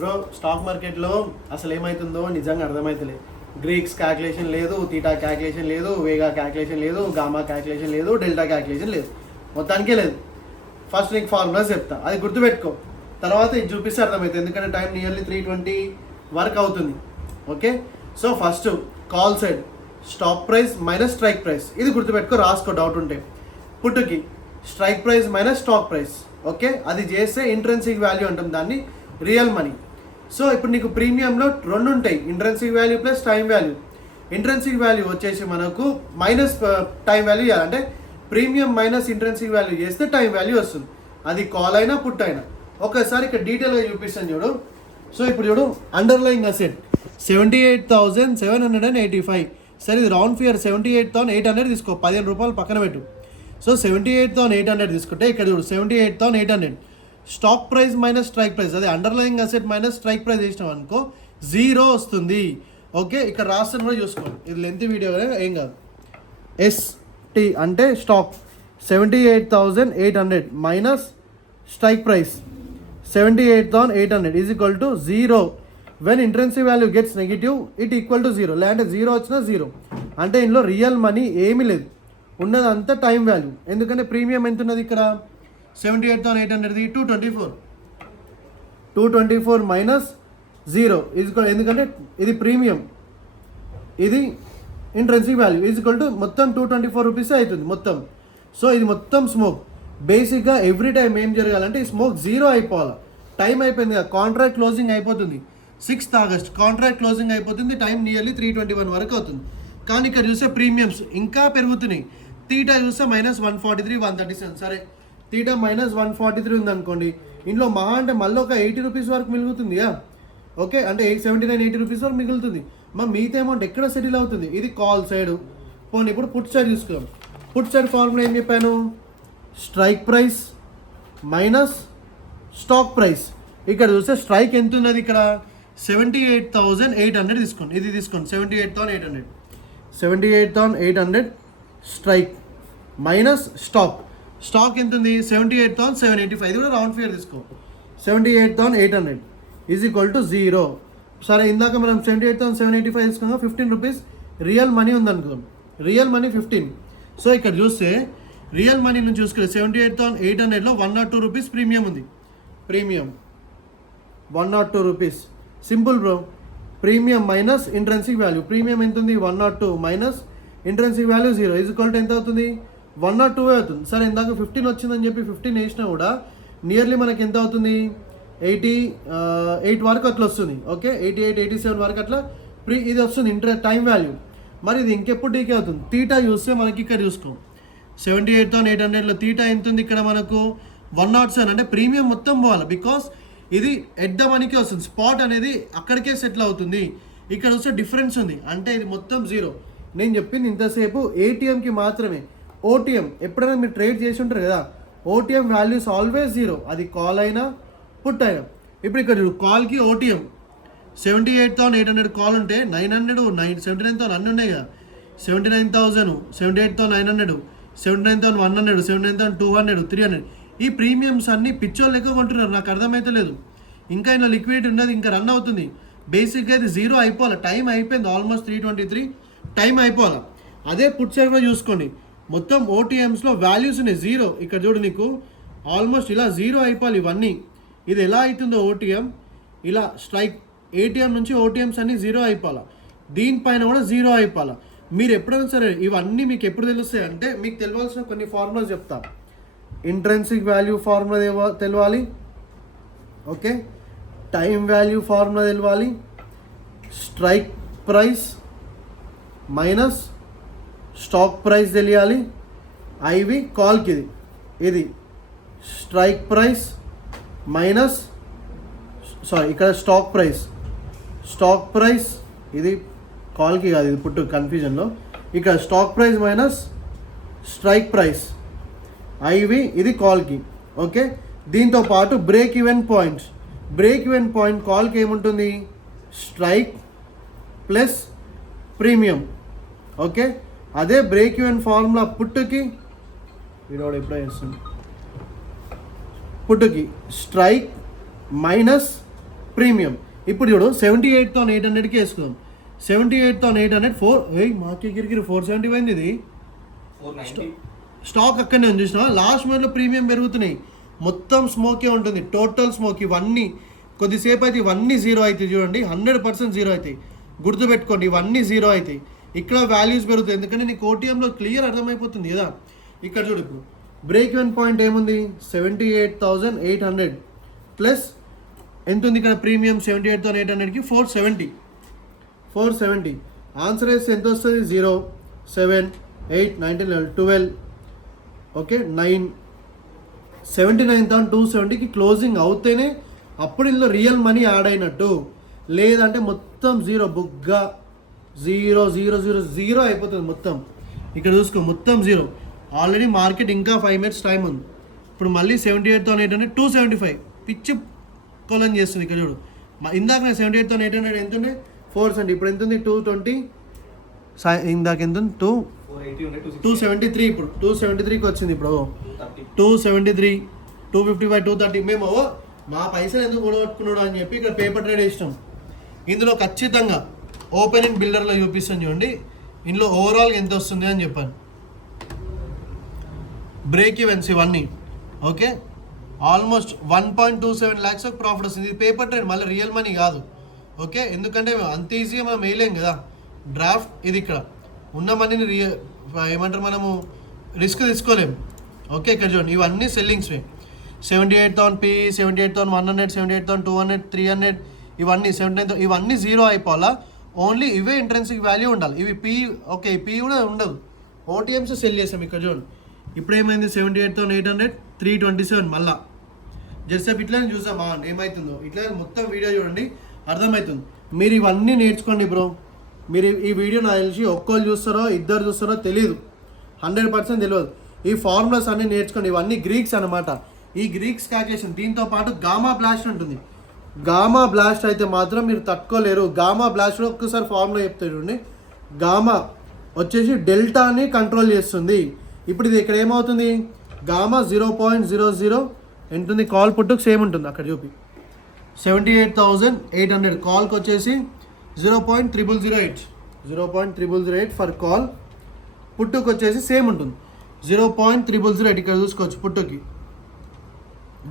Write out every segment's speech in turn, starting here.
Bro stock మార్కెట్లో అసలు ఏమవుతుందో నిజంగా అర్థమవుతలేదు. గ్రీక్స్ క్యాల్కులేషన్ లేదు, తీటా క్యాల్కులేషన్ లేదు, వేగా క్యాల్కులేషన్ లేదు, గామా క్యాల్కులేషన్ లేదు, డెల్టా క్యాల్కులేషన్ లేదు, మొత్తానికే లేదు. ఫస్ట్ నీకు ఫార్ములాస్ చెప్తా, అది గుర్తుపెట్టుకో. తర్వాత ఇది చూపిస్తే అర్థమవుతుంది, ఎందుకంటే టైం నియర్లీ 3:20 వరకు అవుతుంది. Okay, so first call side stock price minus strike price, ఇది గుర్తుపెట్టుకో, రాసుకో డౌట్ ఉంటే. పుట్టుకి strike price minus stock price. Okay, అది చేస్తే ఇంట్రెన్సిక్ వాల్యూ అంటాం, దాన్ని రియల్ మనీ. సో ఇప్పుడు నీకు ప్రీమియంలో రెండు ఉంటాయి, intrinsic value plus time value. Intrinsic value వచ్చేసి మనకు మైనస్ టైం వాల్యూ చేయాలంటే ప్రీమియం మైనస్ ఇంట్రెన్సిక్ వాల్యూ చేస్తే టైం వాల్యూ వస్తుంది. అది కాల్ అయినా పుట్ అయినా. ఒకసారి ఇక్కడ డీటెయిల్గా చూపిస్తాను చూడు. సో ఇప్పుడు చూడు, అండర్లయింగ్ అసెట్ 78,785. సరే ఇది రౌండ్ ఫిగర్ 78,800 తీసుకో, 15 రూపాయలు పక్కన పెట్టు. సో 78,800 తీసుకుంటే ఇక్కడ చూడు 78,800 stock price minus strike price, అదే underlying asset minus strike price చేసినాం అనుకో 0 వస్తుంది. ఓకే, ఇక్కడ రాస్తాను కూడా చూసుకోండి, ఇది లెంత్ వీడియో ఏం కాదు. ఎస్టీ అంటే stock 78,800 minus strike price 78,800 is equal to 0. When intrinsic value gets negative it equal to 0. లేదంటే 0 వచ్చినా 0 అంటే ఇందులో రియల్ మనీ ఏమీ లేదు, ఉన్నదంతా టైం వాల్యూ. ఎందుకంటే ప్రీమియం ఎంత ఉన్నది ఇక్కడ 78,800 224 మైనస్ 0 ఈజ్ ఈక్వల్, ఎందుకంటే ఇది ప్రీమియం, ఇది intrinsic value is equal to మొత్తం 224 రూపీస్ అవుతుంది మొత్తం. సో ఇది మొత్తం స్మోక్. బేసిక్గా ఎవ్రీ టైం ఏం జరగాలంటే ఈ స్మోక్ 0 అయిపోవాలి. టైం అయిపోయింది కదా, కాంట్రాక్ట్ క్లోజింగ్ అయిపోతుంది 6th ఆగస్ట్, కాంట్రాక్ట్ క్లోజింగ్ అయిపోతుంది, టైం నియర్లీ 3:21 వరకు అవుతుంది. కానీ ఇక్కడ చూస్తే ప్రీమియమ్స్ ఇంకా పెరుగుతున్నాయి. తీటా చూస్తే -143, 137. సరే తీటా -143 ఉందనుకోండి, ఇంట్లో మహా అంటే మళ్ళీ ఒక 80 రూపీస్ వరకు మిగులుతుంది. ఓకే, అంటే 79-80 రూపీస్ వరకు మిగులుతుంది. మా మిగతా అమౌంట్ ఎక్కడ సెటిల్ అవుతుంది? ఇది కాల్ సైడ్. పోనీ ఇప్పుడు పుట్ సైడ్ చూసుకుందాం. పుట్ సైడ్ ఫార్ములా ఏం చెప్పాను? Strike price minus stock price. ఇక్కడ చూస్తే స్ట్రైక్ ఎంత ఉన్నది, ఇక్కడ 78,800 తీసుకోండి, ఇది తీసుకోండి 78,800 స్ట్రైక్ మైనస్ స్టాక్ ఎంత ఉంది 78,785, ఇది కూడా రౌండ్ ఫిగర్ తీసుకో. 78,800 ఈజ్ ఈక్వల్ టు 0. సరే ఇందాక మనం 78,785 తీసుకున్నాం, 15 రూపీస్ రియల్ మనీ ఉందనుకుందాం, రియల్ మనీ 15. సో ఇక్కడ చూస్తే రియల్ మనీ నుంచి చూసుకుంటే 78,800లో 102 రూపీస్ ప్రీమియం ఉంది. Premium 102 rupees. Simple bro, premium minus intrinsic value. Premium ఎంత ఉంది 102 minus intrinsic value 0 is equal to ఎంత అవుతుంది 102 అవుతుంది. సరే ఇందాక 15 వచ్చిందని చెప్పి 15 వేసినా కూడా నియర్లీ మనకి ఎంత అవుతుంది 88 వరకు అట్లా వస్తుంది. ఓకే, 88-87 వరకు అట్లా ఇది వస్తుంది టైం వాల్యూ. మరి ఇది ఇంకెప్పుడు డీకే అవుతుంది? తీటా చూస్తే మనకి ఇక్కడ చూసుకో 78,800లో తీటా ఎంత ఉంది ఇక్కడ మనకు 107. అంటే ప్రీమియం మొత్తం పోవాలి, బికాస్ ఇది ఎట్ ద మనీకే వస్తుంది, స్పాట్ అనేది అక్కడికే సెటిల్ అవుతుంది. ఇక్కడ వస్తే డిఫరెన్స్ ఉంది, అంటే ఇది మొత్తం 0. నేను చెప్పింది ఇంతసేపు ఏటీఎంకి మాత్రమే. ఓటీఎం ఎప్పుడైనా మీరు ట్రేడ్ చేసి ఉంటారు కదా, ఓటీఎం వాల్యూస్ ఆల్వేస్ 0, అది కాల్ అయినా పుట్ అయినా. ఇప్పుడు ఇక్కడ కాల్కి ఓటీఎం 78,800 కాల్ ఉంటే 79,000 అన్నీ ఉన్నాయి కదా, 79,000, 78,900, 79,100, 79,200, 300. ఈ ప్రీమియమ్స్ అన్నీ పిచ్చోళ్ళు లెక్క కొంటున్నారు, నాకు అర్థమైతే లేదు. ఇంకా ఇలా లిక్విడిటీ ఉన్నది, ఇంకా రన్ అవుతుంది. బేసిక్గా ఇది 0 అయిపోవాలి, టైం అయిపోయింది, ఆల్మోస్ట్ 3:23 టైం అయిపోవాలి. అదే పుట్ సైడ్ కూడా చూసుకోండి, మొత్తం ఓటీఎమ్స్లో వాల్యూస్ ఉన్నాయి 0. ఇక్కడ చూడు నీకు ఆల్మోస్ట్ ఇలా 0 అయిపోవాలి ఇవన్నీ. ఇది ఎలా అవుతుందో ఓటీఎం ఇలా స్ట్రైక్, ఏటీఎం నుంచి ఓటీఎమ్స్ అన్నీ 0 అయిపోవాలి, దీనిపైన కూడా 0 అయిపోవాలి. మీరు ఎప్పుడైనా సరే ఇవన్నీ మీకు ఎప్పుడు తెలుస్తాయి అంటే, మీకు తెలియాల్సిన కొన్ని ఫార్ములాస్ చెప్తా. ఇంట్రెన్సిక్ వాల్యూ ఫార్ములా తెలవాలి, ఓకే, టైం వాల్యూ ఫార్ములా తెలవాలి, strike price minus stock price తెలియాలి. ఐవి కాల్కి ఇది స్ట్రైక్ ప్రైస్ మైనస్ ఇక్కడ స్టాక్ ప్రైస్ ఇది కాల్కి కాదు, ఇది పుట్టు కన్ఫ్యూజన్లో. ఇక్కడ stock price minus strike price IV, ఇది కాల్కి. ఓకే, దీంతో పాటు బ్రేక్ ఈవెన్ పాయింట్ కాల్కి ఏముంటుంది స్ట్రైక్ ప్లస్ ప్రీమియం. ఓకే, అదే బ్రేక్ ఈవెన్ ఫార్ములా పుట్టుకి వీడోడు ఎప్పుడో చేస్తుంది, పుట్టుకి స్ట్రైక్ మైనస్ ప్రీమియం. ఇప్పుడు చూడు 78,800కి వేసుకుందాం. 78,800 మాకెగిరికి 470 పోయింది. ఇది స్టాక్ అక్కడనే ఉంది చూసినా. లాస్ట్ మంత్లో ప్రీమియం పెరుగుతున్నాయి. మొత్తం స్మోకే ఉంటుంది, టోటల్ స్మోక్. ఇవన్నీ కొద్దిసేపు అయితే ఇవన్నీ జీరో అవుతాయి చూడండి, 100% జీరో అవుతాయి. గుర్తుపెట్టుకోండి, ఇవన్నీ జీరో అవుతాయి. ఇక్కడ వాల్యూస్ పెరుగుతాయి ఎందుకంటే నీకు ఓటీఎంలో క్లియర్ అర్థమైపోతుంది కదా. ఇక్కడ చూడు, ఇప్పుడు బ్రేక్ ఈవెన్ పాయింట్ ఏముంది 78,800 ప్లస్ ఎంత ఉంది ఇక్కడ ప్రీమియం 78,800కి 470. ఆన్సర్ వేస్తే ఎంత వస్తుంది 0, 7, 8, 9, 10, 11, 12, ఓకే 9, 79,270కి క్లోజింగ్ అవుతేనే అప్పుడు ఇందులో రియల్ మనీ యాడ్ అయినట్టు. లేదంటే మొత్తం జీరో, బుగ్గా 0, 0, 0, 0 అయిపోతుంది మొత్తం. ఇక్కడ చూసుకో మొత్తం జీరో. ఆల్రెడీ మార్కెట్ ఇంకా 5 minutes టైం ఉంది. ఇప్పుడు మళ్ళీ 78,800 275 పిచ్చి కొలం చేస్తుంది. ఇక్కడ చూడు, ఇందాక 78,800 ఎంత ఉండే 470, ఇప్పుడు ఎంత ఉంది 220. ఇందాక ఎంత ఉంది 273. ఇప్పుడు 273కి వచ్చింది. ఇప్పుడు 273, 255, 230. మేము మా పైసలు ఎందుకు కూడగొట్టుకున్నాడు అని చెప్పి ఇక్కడ పేపర్ ట్రేడ్ వేసినాం. ఇందులో ఖచ్చితంగా ఓపెనింగ్ బిల్డర్లో చూపిస్తాను చూడండి, ఇందులో ఓవరాల్గా ఎంత వస్తుంది అని చెప్పాను. బ్రేక్ ఈవెన్స్ ఇవన్నీ ఓకే, ఆల్మోస్ట్ 1.27 lakhs ప్రాఫిట్ వస్తుంది. ఇది పేపర్ ట్రేడ్, మళ్ళీ రియల్ మనీ కాదు ఓకే. ఎందుకంటే అంత ఈజీగా మనం వేయలేం కదా డ్రాఫ్ట్. ఇది ఇక్కడ ఉన్న మనీని ఏమంటారు, మనము రిస్క్ తీసుకోలేము ఓకే. ఇక్కడ చూడండి, ఇవన్నీ సెల్లింగ్స్వే. 78,000 పి, 78,100, 78,200, 300, ఇవన్నీ 79,000, ఇవన్నీ జీరో అయిపోవాలా. ఓన్లీ ఇవే ఇంట్రెన్సిక్ వాల్యూ ఉండాలి. ఇవి పి ఓకే, పి కూడా ఉండదు. ఓటీఎంస్ సెల్ చేసాం. ఇక్కడ చూడండి, ఇప్పుడు ఏమైంది 78,800, 327. మళ్ళా జర్సేపు ఇట్లా చూసాం ఏమవుతుందో. ఇట్లా మొత్తం వీడియో చూడండి, అర్థమవుతుంది. మీరు ఇవన్నీ నేర్చుకోండి బ్రో. మీరు ఈ వీడియో నాకు తెలిసి ఒక్కళ్ళు చూస్తారో ఇద్దరు చూస్తారో తెలియదు, 100% తెలియదు. ఈ ఫార్ములాస్ అన్నీ నేర్చుకోండి. ఇవన్నీ గ్రీక్స్ అనమాట. ఈ గ్రీక్స్ క్యాల్కులేషన్ దీంతో పాటు గామా బ్లాస్ట్ ఉంటుంది. గామా బ్లాస్ట్ అయితే మాత్రం మీరు తట్టుకోలేరు. గామా బ్లాస్ట్లో ఒక్కసారి ఫార్ములా చెప్తాడు చూడండి. గామా వచ్చేసి డెల్టాని కంట్రోల్ చేస్తుంది. ఇప్పుడు ఇది ఇక్కడ ఏమవుతుంది, గామా 0.00 ఎంతుంది, కాల్ పుట్టుకు సేమ్ ఉంటుంది. అక్కడ చూపి 78,800 కాల్కి వచ్చేసి 0.0008 ఫర్ కాల్. పుట్టుకు వచ్చేసి సేమ్ ఉంటుంది 0.008. ఇక్కడ చూసుకోవచ్చు పుట్టుకి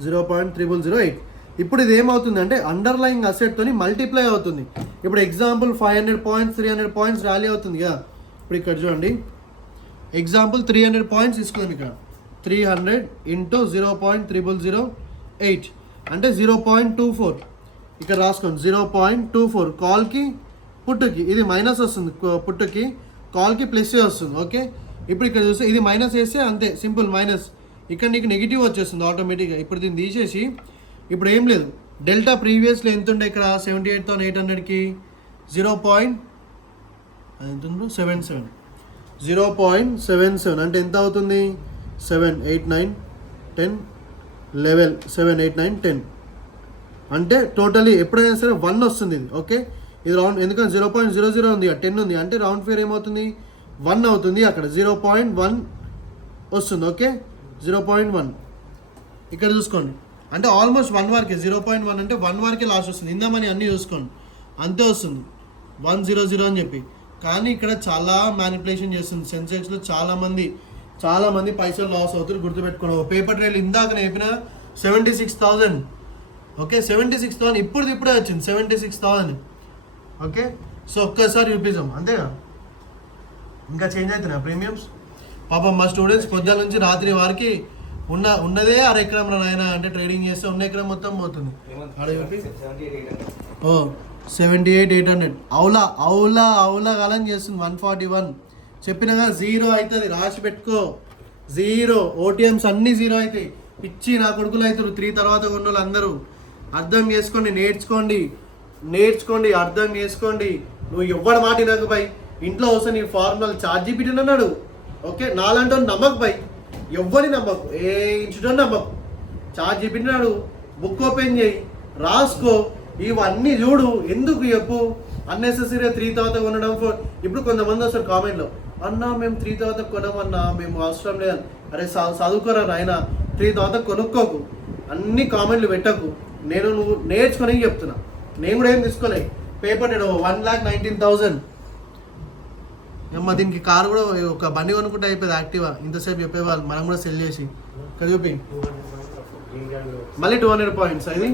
0.008. ఇప్పుడు ఇది ఏమవుతుంది అంటే అండర్లయింగ్ అసెట్తోని మల్టిప్లై అవుతుంది. ఇప్పుడు ఎగ్జాంపుల్ 500 points 300 points ర్యాలీ అవుతుంది కదా. ఇప్పుడు ఇక్కడ చూడండి, ఎగ్జాంపుల్ 300 points తీసుకుందాం. ఇక్కడ 300 ఇంటూ 0.0008 అంటే 0.24. ఇక్కడ రాసుకోండి 0.24 కాల్కి పుట్టుకి. ఇది మైనస్ వస్తుంది పుట్టుకి, కాల్కి ప్లస్ వస్తుంది ఓకే. ఇప్పుడు ఇక్కడ చూస్తే ఇది మైనస్ వేస్తే అంతే సింపుల్ మైనస్. ఇక్కడ నీకు నెగిటివ్ వచ్చేస్తుంది ఆటోమేటిక్గా. ఇప్పుడు దీన్ని తీసేసి ఇప్పుడు ఏం లేదు, డెల్టా ప్రీవియస్లో ఎంత ఉండే ఇక్కడ 78,800కి 0.77 అంటే ఎంత అవుతుంది 7, 8, 9, 10, 11, 7, 8, 9, 10 అంటే టోటలీ ఎప్పుడైనా సరే 1 వస్తుంది ఇది ఓకే. ఇది రౌండ్, ఎందుకంటే 0.00 ఉంది, 10 ఉంది అంటే రౌండ్ ఫిగర్ ఏమవుతుంది 1 అవుతుంది. అక్కడ 0.1 వస్తుంది ఓకే, 0.1. ఇక్కడ చూసుకోండి, అంటే ఆల్మోస్ట్ 1 వరకే. 0.1 అంటే 1 వరకే లాస్ట్ వస్తుంది. ఇందామని అన్నీ చూసుకోండి అంతే వస్తుంది 100 అని చెప్పి. కానీ ఇక్కడ చాలా మ్యానిపులేషన్ చేస్తుంది. సెన్సెక్స్లో చాలామంది పైసలు లాస్ అవుతారు, గుర్తుపెట్టుకోండి. పేపర్ ట్రైల్ ఇందాక చెప్పిన 76,000 ఓకే, 76,000 ఇప్పుడే వచ్చింది 76,000 ఓకే. సో ఒక్కసారి చూపిస్తాం అంతేగా, ఇంకా చేంజ్ అవుతున్నాయి ప్రీమియమ్స్. పాపం మా స్టూడెంట్స్ పొద్దున నుంచి రాత్రి వారికి ఉన్నదే 1/2 ఎకరం నాయన అంటే ట్రేడింగ్ చేస్తే 1 ఎకరం మొత్తం పోతుంది. 78,800 అవులా కాలం చేస్తుంది 141. చెప్పినగా జీరో అవుతుంది, రాసి పెట్టుకో. జీరో ఓటీఎంస్ అన్నీ జీరో అవుతాయి. పిచ్చి నా కొడుకులు అవుతారు 3 తర్వాత కొన్న వాళ్ళు అందరూ. అర్థం చేసుకోండి, నేర్చుకోండి, అర్థం చేసుకోండి. నువ్వు ఎవ్వడి మాట నాకు పై ఇంట్లో వస్తే నీ ఫార్ములా ChatGPT అన్నాడు ఓకే. నాలంటే నమ్మకు పై, ఎవ్వరి నమ్మకు, ఏ ఇన్స్టిట్యూట్ నమ్మకు. ChatGPT నాడు బుక్ ఓపెన్ చేయి, రాసుకో, ఇవన్నీ చూడు. ఎందుకు చెప్పు అన్నెసెసరీగా 3 తర్వాత కొనడం. ఇప్పుడు కొంతమంది వస్తారు కామెంట్లో, అన్నా మేము 3 తర్వాత కొనమన్నా, మేము అవసరం లేదు. అరే చదువుకోరా నాయన, 3 తర్వాత కొనుక్కోకు, అన్ని కామెంట్లు పెట్టకు. నువ్వు నేర్చుకొని చెప్తున్నా. నేను కూడా ఏం తీసుకోలే, పేపర్ 1,19,000. అమ్మ దీనికి కార్ కూడా ఒక బండి కొనుక్కుంటే అయిపోయింది యాక్టివా. ఇంతసేపు చెప్పేవాళ్ళు, మనం కూడా సెల్ చేసి. ఇక్కడ చూపి మళ్ళీ 200 పాయింట్స్. ఇది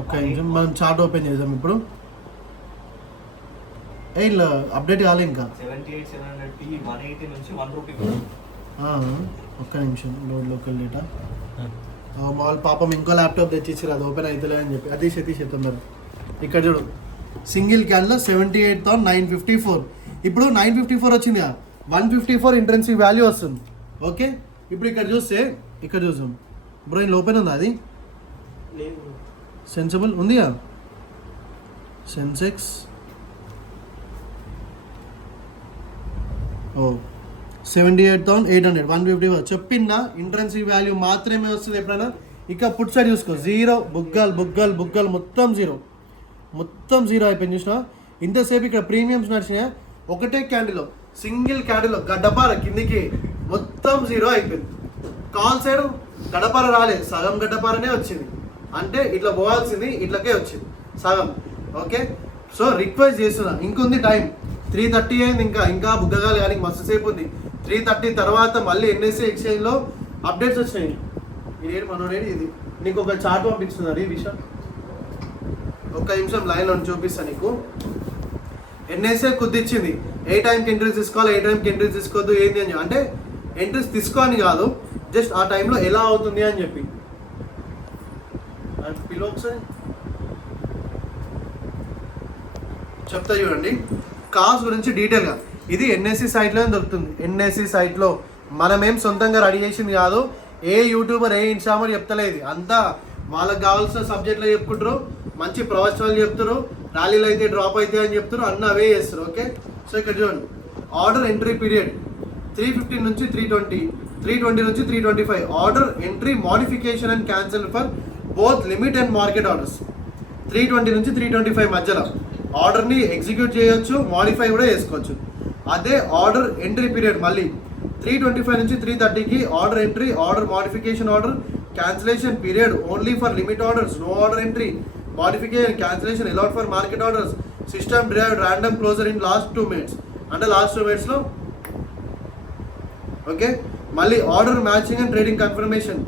ఓకే, మనం చార్ట్ ఓపెన్ చేద్దాం ఇప్పుడు. ఇలా అప్డేట్ కాలే ఇంకా. ఒక్క నిమిషం, లోకల్ డేటా. మామూలు పాపం ఇంకో ల్యాప్టాప్ తెచ్చిచ్చారు, అది ఓపెన్ అవుతలే అని చెప్పి. అది తీసేద్దాం మరి. ఇక్కడ చూడు, సింగిల్ క్యాన్లో 78,954. ఇప్పుడు 954 వచ్చింది, 154 ఇంట్రెన్సివ్ వాల్యూ వస్తుంది. ఓకే, ఇప్పుడు ఇక్కడ చూస్తే, ఇక్కడ చూసాం బ్రో, ఇంట్లో ఓపెన్ ఉందా? అది సెన్సిబుల్ ఉందిగా. సెన్సెక్స్ 78,800, 154 చెప్పిందా. ఇంట్రెన్సివ్ వాల్యూ మాత్రమే వస్తుంది ఎప్పుడైనా. ఇక పుట్ సైడ్ చూసుకో, జీరో, బుగ్గలు మొత్తం జీరో అయిపోయింది. చూసినా ఇంతసేపు ఇక్కడ ప్రీమియమ్స్ నడిచినాయి, ఒకటే క్యాండిల్లో, సింగిల్ క్యాండిల్లో గడ్డపార కిందికి మొత్తం జీరో అయిపోయింది. కాల్ సైడ్ గడ్డపార రాలేదు, సగం గడ్డపారనే వచ్చింది. అంటే ఇట్లా పోవాల్సింది ఇట్లకే వచ్చింది సగం. ఓకే, సో రిక్వెస్ట్ చేస్తున్నా, ఇంకొంది టైం. 3:30 అయింది, ఇంకా బుగ్గగాలి కానీ మస్తు సేపు ఉంది. 3:30 తర్వాత మళ్ళీ ఎన్ఎస్సి ఎక్స్చేంజ్లో అప్డేట్స్ వచ్చినాయి. ఇదేంటి మనోడేది, ఇది నీకు ఒక చార్ట్ పంపిస్తున్నారు ఈ విషయం. ఒక్క నిమిషం లైన్లో చూపిస్తాను నీకు. ఎన్ఎస్ఏ కుదిచ్చింది, ఏ టైంకి ఎంట్రీస్ తీసుకోవాలి, ఏ టైంకి ఎంట్రీస్ తీసుకోవద్దు, ఏంది అని. అంటే ఎంట్రీస్ తీసుకోని కాదు, జస్ట్ ఆ టైంలో ఎలా అవుతుంది అని చెప్పి. పిలోక్స్ చెప్తా చూడండి, కాస్ట్ గురించి డీటెయిల్గా. ఇది ఎన్ఎస్సి సైట్లోనే దొరుకుతుంది. ఎన్ఎస్సి సైట్లో మనమేం సొంతంగా రెడీ చేసింది కాదు. ఏ యూట్యూబర్, ఏ ఇన్స్టామర్ చెప్తలేదు, అంతా వాళ్ళకి కావాల్సిన సబ్జెక్ట్లో చెప్పుకుంటారు. మంచి ప్రొఫెషనల్ చెప్తారు, ర్యాలీలు అయితే డ్రాప్ అవుతాయి అని చెప్తారు, అన్నీ అవే చేస్తారు. ఓకే, సో ఇక్కడ చూడండి, ఆర్డర్ ఎంట్రీ పీరియడ్ 315 నుంచి 320, 320 నుంచి 325. Order entry modification and cancel for both limit and market orders. 320 నుంచి 325 మధ్యలో ఆర్డర్ని ఎగ్జిక్యూట్ చేయొచ్చు, మోడిఫై కూడా చేసుకోవచ్చు. అదే ఆర్డర్ ఎంట్రీ పీరియడ్ మళ్ళీ 325 నుంచి 330కి order entry, order modification, order cancellation period only for limit orders, no order entry, modification, cancellation allowed for market orders, system driven random closure in last 2 minutes. అంటే last 2 minutesలో. Okay, మళ్ళీ order matching and trading confirmation.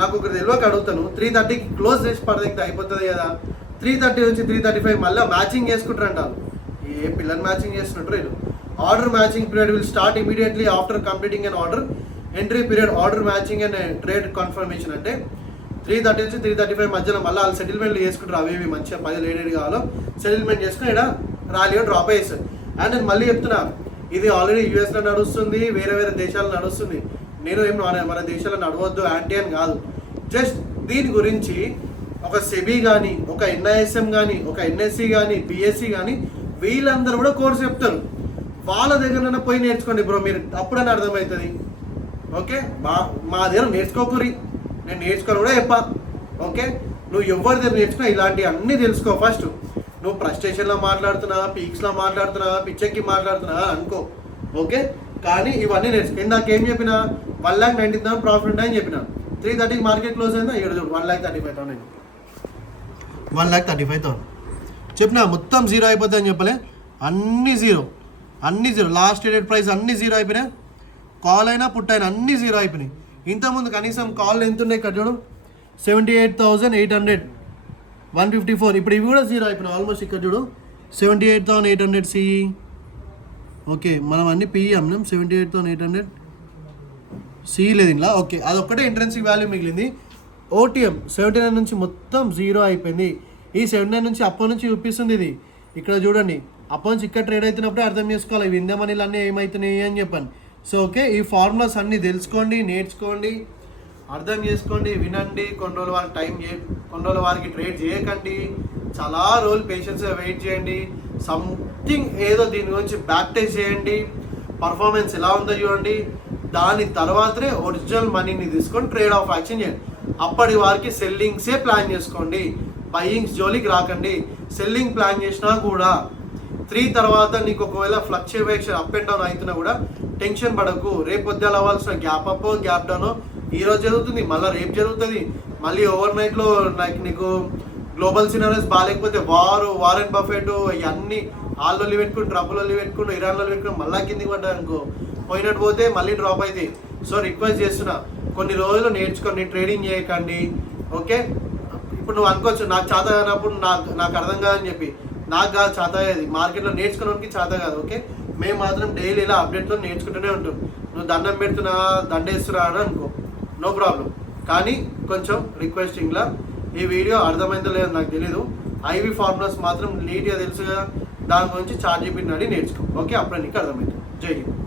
నాకు ఒకటి తెలియక అడుగుతాను, 3:30కి close చేసి పడితే అయిపోతుంది కదా. 3:30 నుంచి 3:35 మళ్ళీ మ్యాచింగ్ చేసుకుంటారు అంటారు. ఏ పిల్లలు మ్యాచింగ్ చేస్తున్నట్టు వీళ్ళు. Order matching period will start immediately after completing and order entry period, order matching and trade confirmation. అంటే 3:30 నుంచి 3:35 మధ్యలో మళ్ళీ వాళ్ళు సెటిల్మెంట్లు చేసుకుంటారు. అవి మంచిగా 10 లేడీ కావాలో సెటిల్మెంట్ చేసుకుని ఇక్కడ ర్యాలీలో డ్రాప్ అయ్యేస్తారు. అండ్ నేను మళ్ళీ చెప్తున్నా, ఇది ఆల్రెడీ యూఎస్లో నడుస్తుంది, వేరే దేశాల్లో నడుస్తుంది. నేను ఏం మన దేశాల్లో నడవద్దు యాంటీ అని కాదు, జస్ట్ దీని గురించి ఒక సెబీ కానీ, ఒక ఎన్ఐఎస్ఎం కానీ, ఒక ఎన్ఎస్సి కానీ, బిఎస్సి కానీ వీళ్ళందరూ కూడా కోర్సు చెప్తారు. వాళ్ళ దగ్గర పోయి నేర్చుకోండి బ్రో, మీరు అప్పుడని అర్థమవుతుంది. ఓకే, మా దగ్గర నేర్చుకోకూరి, నేను నేర్చుకొని కూడా చెప్పా. ఓకే, నువ్వు ఎవరి దగ్గర నేర్చుకున్నా ఇలాంటివి అన్నీ తెలుసుకో. ఫస్ట్ నువ్వు ఫ్రస్ట్రేషన్లో మాట్లాడుతున్నావా, పీక్స్లో మాట్లాడుతున్నావా, పిచ్చెక్కి మాట్లాడుతున్నావా అనుకో. ఓకే, కానీ ఇవన్నీ నేర్చుకో. నాకేం చెప్పినా 1,90,000 ప్రాఫిట్ ఉంటాయని చెప్పిన. 3:30కి మార్కెట్ క్లోజ్ అయిందా, ఇక్కడ చూడు 1,35,000, 1,35,000 చెప్పిన. మొత్తం జీరో అయిపోతాయి అని చెప్పలే, అన్నీ జీరో. లాస్ట్ డేట్ ప్రైస్ అన్నీ జీరో అయిపోయినాయి. కాల్ అయినా పుట్ అయినా అన్నీ జీరో అయిపోయినాయి. ఇంతకుముందు కనీసం కాల్ ఎంత ఉన్నాయి ఇక్కడ చూడు, 78,800, 154. ఇప్పుడు ఇవి కూడా జీరో అయిపోయినాయి ఆల్మోస్ట్. ఇక్కడ చూడు 78,800 సిఈ. ఓకే, మనం అన్ని పిఈ అమ్మినాం. 78,800 సిఈ లేదు ఇలా. ఓకే, అదొక్కటే ఇంట్రెన్సివ్ వాల్యూ మిగిలింది. ఓటీఎం 79 నుంచి మొత్తం జీరో అయిపోయింది. ఈ 79 నుంచి అప్పటి నుంచి చూపిస్తుంది ఇది. ఇక్కడ చూడండి, అప్పటి నుంచి ఇక్కడ ట్రేడ్ అవుతున్నప్పుడే అర్థం చేసుకోవాలి ఇవి ఇండియా మనీలు అన్నీ ఏమవుతున్నాయి అని చెప్పాను. సో ఓకే, ఈ ఫార్ములాస్ అన్నీ తెలుసుకోండి, నేర్చుకోండి, అర్థం చేసుకోండి, వినండి. కొన్ని రోజుల వారికి ట్రేడ్ చేయకండి. చాలా రోజులు పేషెన్స్గా వెయిట్ చేయండి. సంథింగ్ ఏదో దీని గురించి బ్యాక్ టెస్ట్ చేయండి, పర్ఫార్మెన్స్ ఎలా ఉందో చూడండి. దాని తర్వాతనే ఒరిజినల్ మనీని తీసుకొని ట్రేడ్ ఆఫ్ యాక్షన్ చేయండి. అప్పటి వారికి సెల్లింగ్సే ప్లాన్ చేసుకోండి, బయింగ్స్ జోలికి రాకండి. సెల్లింగ్ ప్లాన్ చేసినా కూడా 3 తర్వాత నీకు ఒకవేళ ఫ్లక్చువేషన్ అప్ అండ్ డౌన్ అవుతున్నా కూడా టెన్షన్ పడకు. రేపు పొద్దున అవ్వాల్సిన గ్యాప్ అప్ గ్యాప్ డౌన్ ఈరోజు జరుగుతుంది, మళ్ళీ రేపు జరుగుతుంది, మళ్ళీ ఓవర్ నైట్లో నీకు గ్లోబల్ సినారీస్ బాగాలేకపోతే వారెన్ బఫెట్ ఇవన్నీ ఆళ్ళొల్లి పెట్టుకుని ట్రబులొల్లి పెట్టుకుని ఇరాన్లో పెట్టుకుని మళ్ళీ కిందికి పడ్డా అనుకో పోయినట్టు పోతే మళ్ళీ డ్రాప్ అవుతాయి. సో రిక్వెస్ట్ చేస్తున్నా కొన్ని రోజులు నేర్చుకోండి, ట్రేడింగ్ చేయకండి. ఓకే, ఇప్పుడు నువ్వు అనుకోవచ్చు నాకు చేత కానప్పుడు నాకు అర్థం కాదని చెప్పి. నాకు కాదు చేత అయ్యేది, మార్కెట్లో నేర్చుకోవడానికి చేత కాదు. ఓకే, మేము మాత్రం డైలీ ఇలా అప్డేట్లో నేర్చుకుంటూనే ఉంటాం. నువ్వు దండం పెడుతున్నా దండేస్తున్నా అని అనుకో, నో ప్రాబ్లం. కానీ కొంచెం రిక్వెస్టింగ్లా ఈ వీడియో అర్థమైందో లేదో నాకు తెలీదు. ఐవి ఫార్ములాస్ మాత్రం నీట్గా తెలుసు కదా, దాని గురించి చార్ట్ జీపీటీని అడిగి నేర్చుకో. ఓకే, అప్పుడే నీకు అర్థమవుతుంది. జై హింద్.